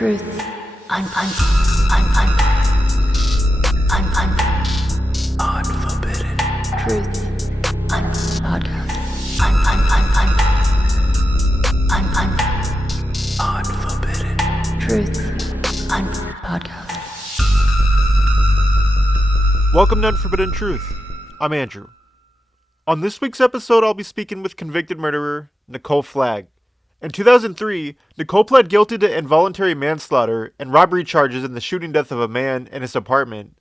Truth. Unforbidden. Truth. Podcast. Unforbidden. Truth. Podcast. Welcome to Unforbidden Truth. I'm Andrew. On this week's episode, I'll be speaking with convicted murderer Nikole Flagg. In 2003, Nikole pled guilty to involuntary manslaughter and robbery charges in the shooting death of a man in his apartment.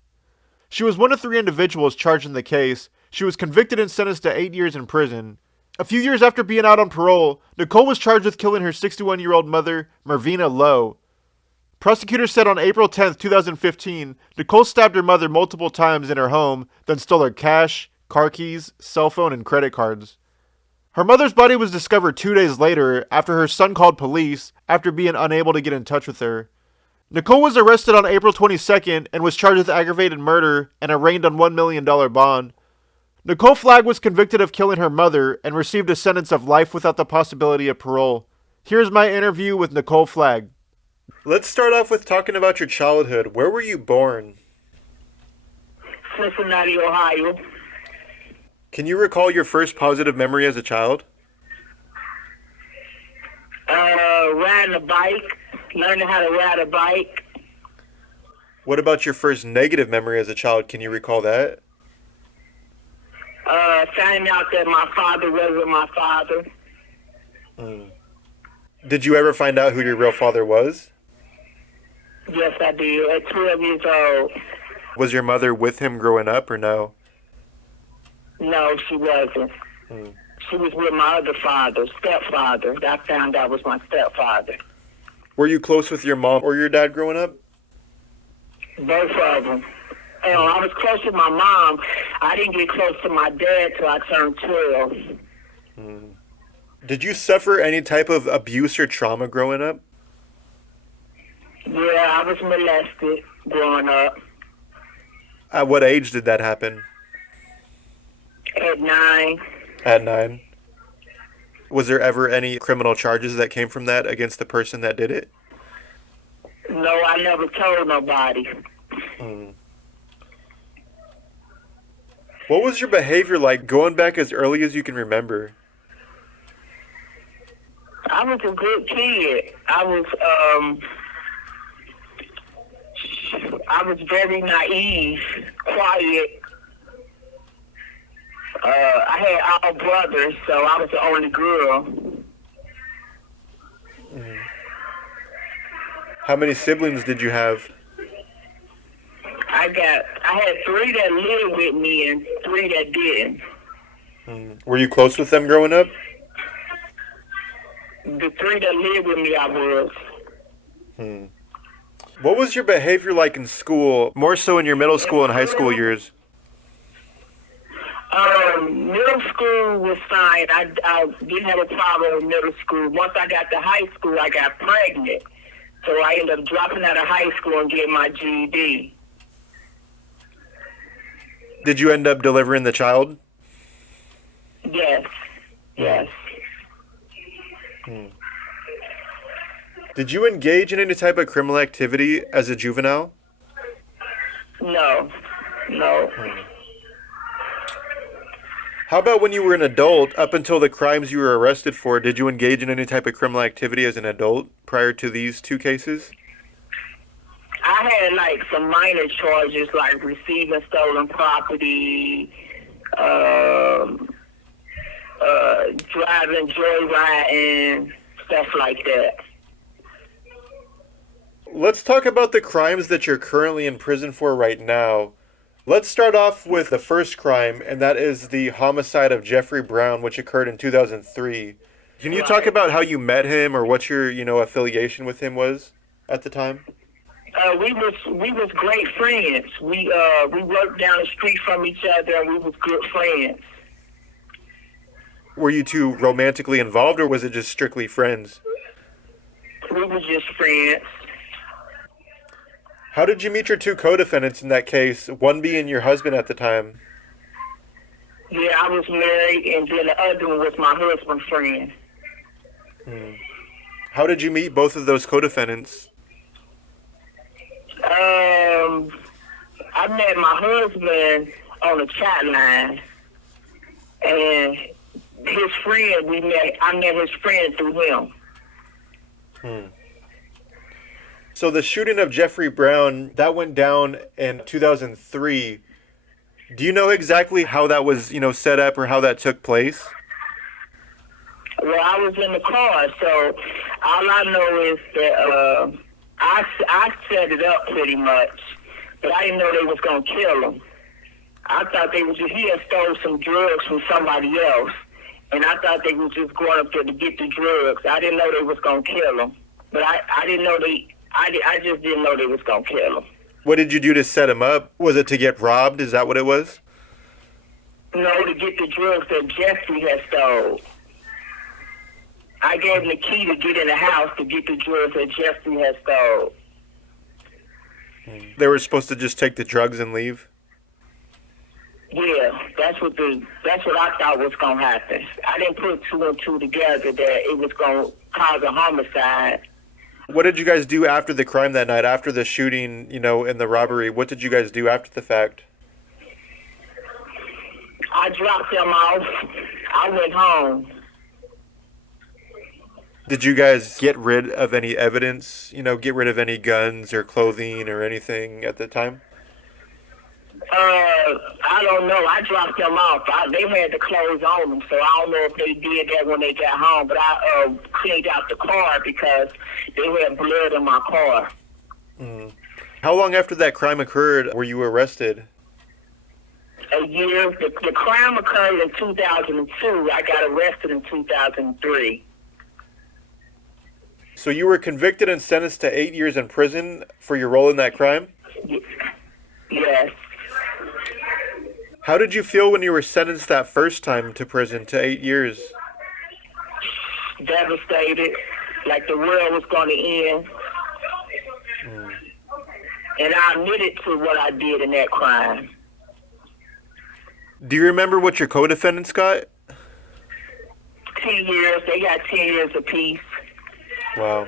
She was one of 3 individuals charged in the case. She was convicted and sentenced to 8 years in prison. A few years after being out on parole, Nikole was charged with killing her 61-year-old mother, Mervina Lowe. Prosecutors said on April 10, 2015, Nikole stabbed her mother multiple times in her home, then stole her cash, car keys, cell phone, and credit cards. Her mother's body was discovered 2 days later after her son called police after being unable to get in touch with her. Nikole was arrested on April 22nd and was charged with aggravated murder and arraigned on $1 million bond. Nikole Flagg was convicted of killing her mother and received a sentence of life without the possibility of parole. Here's my interview with Nikole Flagg. Let's start off with talking about your childhood. Where were you born? Cincinnati, Ohio. Can you recall your first positive memory as a child? Riding a bike, learning how to ride a bike. What about your first negative memory as a child? Can you recall that? Finding out that my father wasn't my father. Did you ever find out who your real father was? Yes, I did. At 12 years old. Was your mother with him growing up or no? No, she wasn't. She was with my other father, stepfather. I found out was my stepfather. Were you close with your mom or your dad growing up? Both of them. And I was close to my mom. I didn't get close to my dad till I turned 12. Did you suffer any type of abuse or trauma growing up? Yeah, I was molested growing up. At what age did that happen? At 9. At 9. Was there ever any criminal charges that came from that against the person that did it? No, I never told nobody. What was your behavior like going back as early as you can remember? I was a good kid. I was very naive, quiet. I had all brothers, so I was the only girl. How many siblings did you have? I had 3 that lived with me and 3 that didn't. Were you close with them growing up? The 3 that lived with me, I was. What was your behavior like in school, more so in your middle school and high school years? Middle school was fine. I didn't have a problem with middle school. Once I got to high school, I got pregnant. So I ended up dropping out of high school and getting my GED. Did you end up delivering the child? Yes. Did you engage in any type of criminal activity as a juvenile? No. How about when you were an adult, up until the crimes you were arrested for, did you engage in any type of criminal activity as an adult prior to these 2 cases? I had some minor charges like receiving stolen property, driving, joyriding, stuff like that. Let's talk about the crimes that you're currently in prison for right now. Let's start off with the first crime, and that is the homicide of Jeffrey Brown, which occurred in 2003. Can you talk about how you met him or what your, affiliation with him was at the time? We was great friends. We worked down the street from each other, and we was good friends. Were you 2 romantically involved, or was it just strictly friends? We was just friends. How did you meet your 2 co-defendants in that case, one being your husband at the time? Yeah, I was married, and then the other one was my husband's friend. How did you meet both of those co-defendants? met my husband on a chat line, and his friend, I met his friend through him. So the shooting of Jeffrey Brown, that went down in 2003. Do you know exactly how that was, set up or how that took place? Well, I was in the car, so all I know is that I set it up pretty much, but I didn't know they was going to kill him. I thought he had stole some drugs from somebody else, and I thought they was just going up there to get the drugs. I didn't know they was going to kill him, but I didn't know I just didn't know they was going to kill him. What did you do to set him up? Was it to get robbed? Is that what it was? No, to get the drugs that Jeffrey had stole. I gave him the key to get in the house to get the drugs that Jeffrey had stole. They were supposed to just take the drugs and leave? Yeah, that's what I thought was gonna happen. I didn't put two and two together that it was gonna cause a homicide. What did you guys do after the crime that night, after the shooting, and the robbery? What did you guys do after the fact? I dropped them off. I went home. Did you guys get rid of any evidence, get rid of any guns or clothing or anything at the time? I don't know. I dropped them off. They had the clothes on them, so I don't know if they did that when they got home. But I cleaned out the car because they had blood in my car. How long after that crime occurred were you arrested? A year. The crime occurred in 2002. I got arrested in 2003. So you were convicted and sentenced to 8 years in prison for your role in that crime? Yes. How did you feel when you were sentenced that first time to prison to 8 years? Devastated, like the world was going to end. And I admitted to what I did in that crime. Do you remember what your co-defendants got? 10 years. They got 10 years apiece. Wow.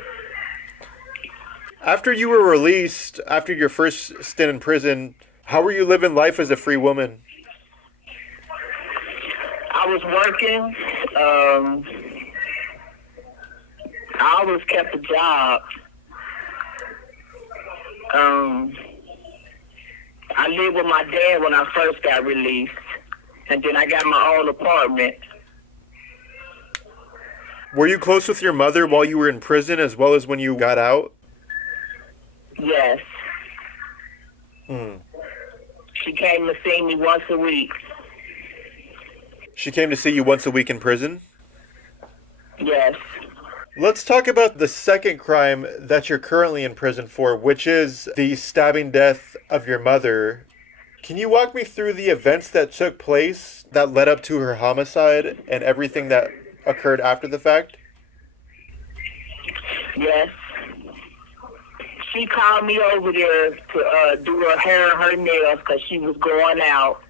After you were released, after your first stint in prison, how were you living life as a free woman? I was working. I always kept a job. I lived with my dad when I first got released, and then I got my own apartment. Were you close with your mother while you were in prison as well as when you got out? Yes. She came to see me once a week. She came to see you once a week in prison? Yes. Let's talk about the second crime that you're currently in prison for, which is the stabbing death of your mother. Can you walk me through the events that took place that led up to her homicide and everything that occurred after the fact? Yes. She called me over there to do her hair and her nails because she was going out.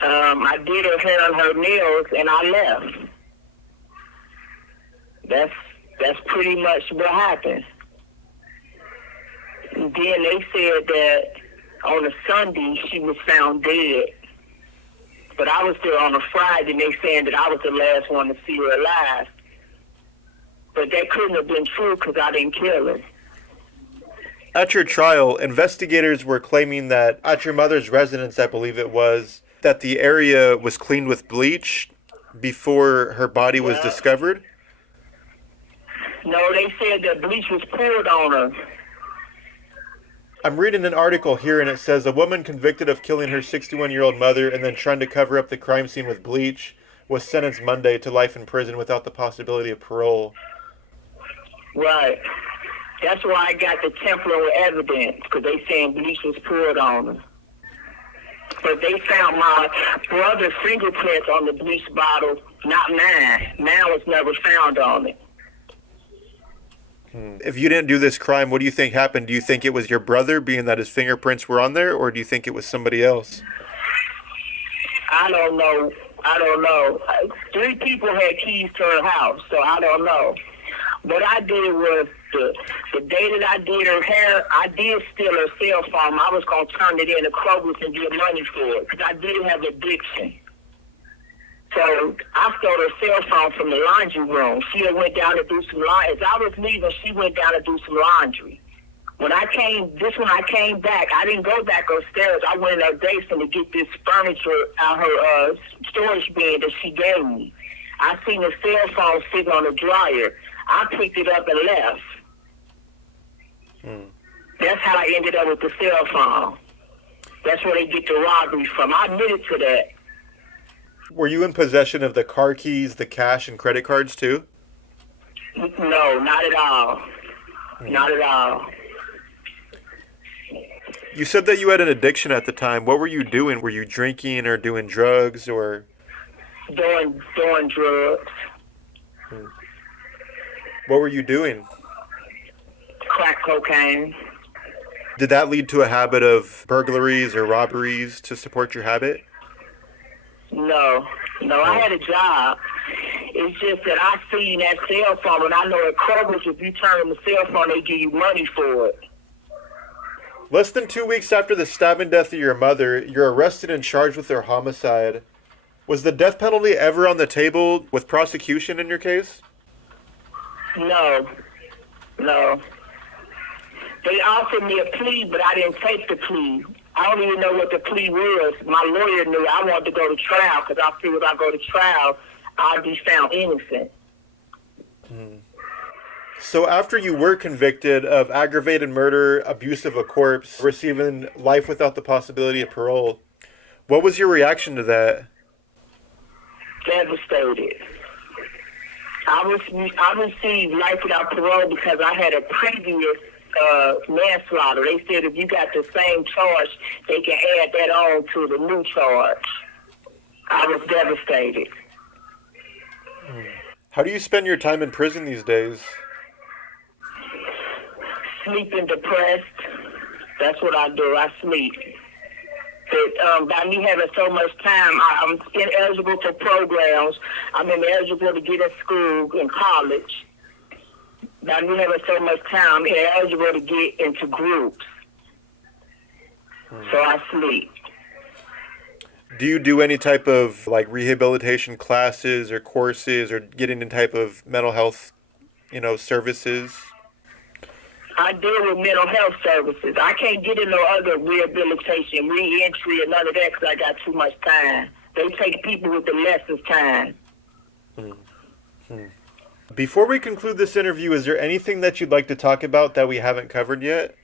I did her hair and her nails, and I left. That's pretty much what happened. And then they said that on a Sunday she was found dead. But I was there on a Friday, and they saying that I was the last one to see her alive. But that couldn't have been true because I didn't kill her. At your trial, investigators were claiming that at your mother's residence, I believe it was, that the area was cleaned with bleach before her body was discovered? No, they said that bleach was poured on her. I'm reading an article here and it says a woman convicted of killing her 61-year-old mother and then trying to cover up the crime scene with bleach was sentenced Monday to life in prison without the possibility of parole. Right. That's why I got the temporary evidence, because they saying bleach was poured on her. But they found my brother's fingerprints on the bleach bottle, not mine. Mine was never found on it. If you didn't do this crime, what do you think happened? Do you think it was your brother, being that his fingerprints were on there, or do you think it was somebody else? I don't know. 3 people had keys to her house, so I don't know. What I did was the day that I did her hair, I did steal her cell phone. I was going to turn it in to Kroger's and get money for it because I did have addiction. So I stole her cell phone from the laundry room. She had went down to do some laundry. As I was leaving, she went down to do some laundry. When I came back, I didn't go back upstairs. I went in her basement to get this furniture out her storage bin that she gave me. I seen the cell phone sitting on the dryer. I picked it up and left. That's how I ended up with the cell phone. That's where they get the robbery from. I admitted to that. Were you in possession of the car keys, the cash, and credit cards too? No, not at all. Not at all. You said that you had an addiction at the time. What were you doing? Were you drinking or doing drugs or? Doing drugs. What were you doing? Crack cocaine. Did that lead to a habit of burglaries or robberies to support your habit? No, I had a job. It's just that I seen that cell phone, and I know at Kroger's, if you turn in the cell phone, they give you money for it. Less than 2 weeks after the stab and death of your mother, you're arrested and charged with her homicide. Was the death penalty ever on the table with prosecution in your case? No. They offered me a plea, but I didn't take the plea. I don't even know what the plea was. My lawyer knew I wanted to go to trial because I figured if I go to trial, I'll be found innocent. So after you were convicted of aggravated murder, abuse of a corpse, receiving life without the possibility of parole, what was your reaction to that? Devastated. I received life without parole because I had a previous manslaughter. They said if you got the same charge, they can add that on to the new charge. I was devastated. How do you spend your time in prison these days? Sleeping, depressed. That's what I do. I sleep. But by me having so much time, I'm ineligible for programs. I'm ineligible to get in school, in college. By me having so much time, I'm ineligible to get into groups. So I sleep. Do you do any type of rehabilitation classes or courses or get any type of mental health, services? I deal with mental health services. I can't get in no other rehabilitation, re-entry, or none of that because I got too much time. They take people with the lessest time. Before we conclude this interview, is there anything that you'd like to talk about that we haven't covered yet?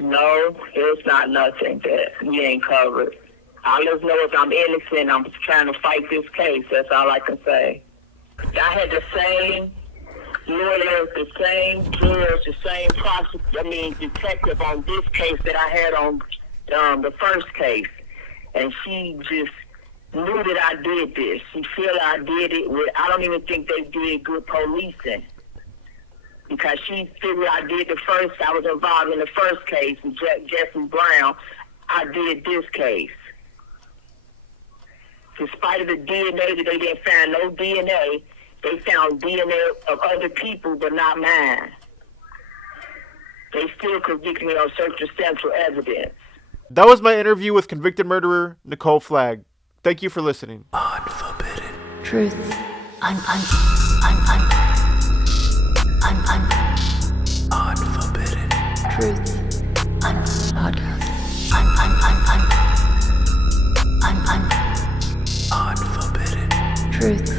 No, there's not nothing that we ain't covered. All I just know is I'm innocent. I'm trying to fight this case. That's all I can say. I had the same lawyer, the same judge, the same detective on this case that I had on the first case. And she just knew that I did this. She feel I did it with, I don't even think they did good policing. Because she figured I did I was involved in the first case with Jeffrey Brown. I did this case. Despite of the DNA that they didn't find no DNA, they found DNA of other people, but not mine. They still convicted me on circumstantial evidence. That was my interview with convicted murderer Nikole Flagg. Thank you for listening. Unforbidden truth. Unforbidden truth. Podcast. Unforbidden truth.